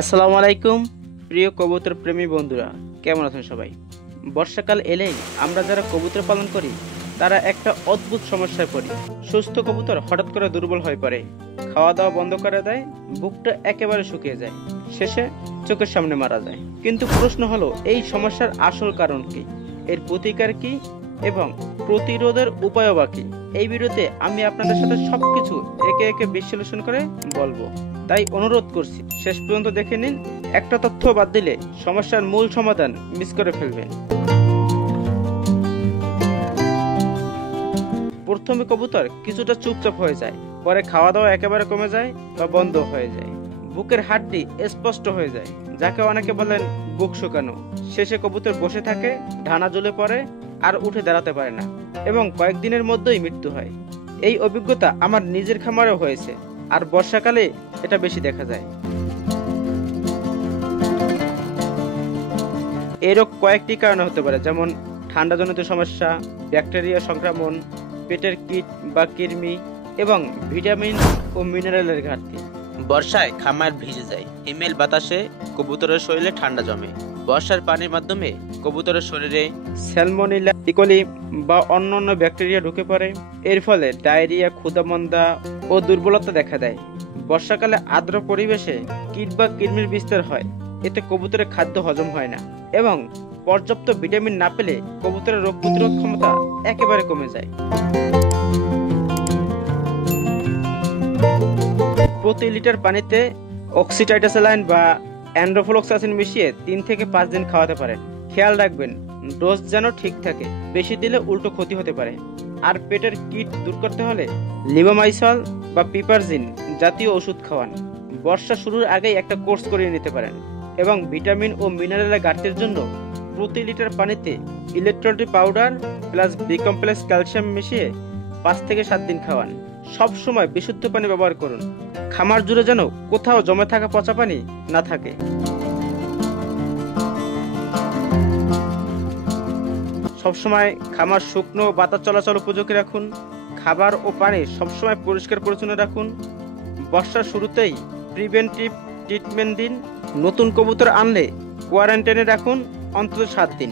আসসালামু আলাইকুম প্রিয় কবুতর প্রেমী বন্ধুরা, কেমন আছেন সবাই? বর্ষাকাল এলেই আমরা যারা কবুতর পালন করি তারা একটা অদ্ভুত সমস্যায় পড়ি। সুস্থ কবুতর হঠাৎ করে দুর্বল হয়ে পড়ে, খাওয়া দাওয়া বন্ধ করে দেয়, বুকটা একেবারে শুকিয়ে যায়, শেষে চোখের সামনে মারা যায়। কিন্তু প্রশ্ন হলো, এই সমস্যার আসল কারণ কি, এর প্রতিকার কি এবং প্রতিরোধের উপায় বা কি? এই ভিডিওতে আমি আপনাদের সাথে সবকিছু একে একে বিশ্লেষণ করে বলবো, তাই অনুরোধ করছি শেষ পর্যন্ত দেখে নিন। একটা তথ্য বাদ দিলে সমস্যার মূল সমাধান মিস করে ফেলবেন। প্রথমে কবুতর কিছুটা চুপচাপ হয়ে যায়, পরে খাওয়া দাওয়া একেবারে কমে যায় বা বন্ধ হয়ে যায়, বুকের হাড্ডি স্পষ্ট হয়ে যায়, যাকে অনেকে বলেন বুক শুকানো। শেষে কবুতর বসে থাকে, ডানা জ্বলে পড়ে, আর উঠে দাঁড়াতে পারে না এবং কয়েকদিনের মধ্যেই মৃত্যু হয়। এই অভিজ্ঞতা আমার নিজের খামারেও হয়েছে, আর বর্ষাকালে এটা বেশি দেখা যায়। এই রোগ কয়েকটি কারণে হতে পারে, যেমন ঠান্ডাজনিত সমস্যা, ব্যাকটেরিয়া সংক্রমণ, পেটের কীট বা কৃমি এবং ভিটামিন ও মিনারেলের ঘাটতি। বর্ষায় খামার ভিজে যায়, হিমেল বাতাসে কবুতরের শরীরে ঠান্ডা জমে, বর্ষার পানির মাধ্যমে কবুতরের শরীরে স্যালমোনেলা, ইকোলি বা অন্যান্য ব্যাকটেরিয়া ঢুকে পড়ে। এর ফলে ডায়রিয়া, ক্ষুধামন্দা ও দুর্বলতা দেখা দেয়। বর্ষাকালে আর্দ্র পরিবেশে কীট বা কৃমির বিস্তার হয়, এতে কবুতরের খাদ্য হজম হয় না এবং পর্যাপ্ত ভিটামিন না পেলে কবুতরের রোগ প্রতিরোধ ক্ষমতা একেবারে কমে যায়। প্রতি লিটার পানিতে অক্সিটাইটোসালাইন বা অ্যান্ড্রোফ্লোক্সাসিন মিশিয়ে 3 থেকে 5 দিন খাওয়াতে পারেন। খেয়াল রাখবেন ডোজ যেন ঠিক থাকে, বেশি দিলে উল্টো ক্ষতি হতে পারে। আর পেটের কীট দূর করতে হলে লিবোমাইসল বা পিপারজিন জাতীয় ওষুধ খাওয়ান। বর্ষা শুরুর আগেই একটা কোর্স করিয়ে নিতে পারেন এবং ভিটামিন ও মিনারেলের ঘাটতির জন্য প্রতি লিটার পানিতে electrolyte powder plus B complex calcium মিশিয়ে 5 থেকে 7 দিন খাওয়ান। সব সময় বিশুদ্ধ পানি ব্যবহার করুন, খামার জুড়ে যেন কোথাও জমে থাকা পচা পানি না থাকে। সবসময় খামার শুকনো, বাতাস চলাচল উপযোগী রাখুন। খাবার ও পানি সবসময় পরিষ্কার পরিচ্ছন্ন রাখুন। বর্ষার শুরুতেই প্রিভেন্টিভ ট্রিটমেন্ট দিন। নতুন কবুতর আনলে কোয়ারেন্টাইনে রাখুন অন্তত 7 দিন।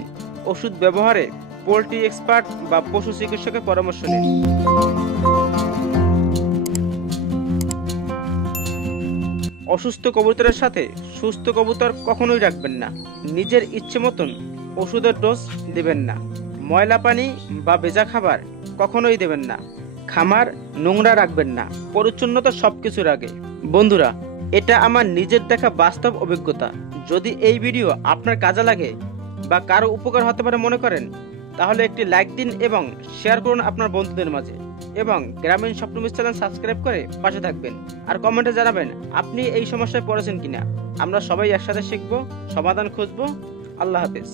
ওষুধ ব্যবহারে পোল্ট্রি এক্সপার্ট বা পশু চিকিৎসকের পরামর্শ নিন। অসুস্থ কবুতরের সাথে সুস্থ কবুতর কখনোই রাখবেন না। নিজের ইচ্ছে মতন ওষুধের ডোজ দেবেন না। ময়লা পানি বা ভেজা খাবার কখনোই দেবেন না। খামার নোংরা রাখবেন না। পরিচ্ছন্নতা সবকিছুর আগে। বন্ধুরা, এটা আমার নিজের দেখা বাস্তব অভিজ্ঞতা। যদি এই ভিডিও আপনার কাজে লাগে বা কারো উপকার হতে পারে মনে করেন, তাহলে একটি লাইক দিন এবং শেয়ার করুন আপনার বন্ধুদের মাঝে, এবং গ্রামীণ স্বপ্নবীজ চ্যানেল সাবস্ক্রাইব করে পাশে থাকবেন। আর কমেন্টে জানাবেন আপনি এই সমস্যায় পড়েছেন কিনা। আমরা সবাই একসাথে শিখবো, সমাধান খুঁজবো। আল্লাহ হাফেজ।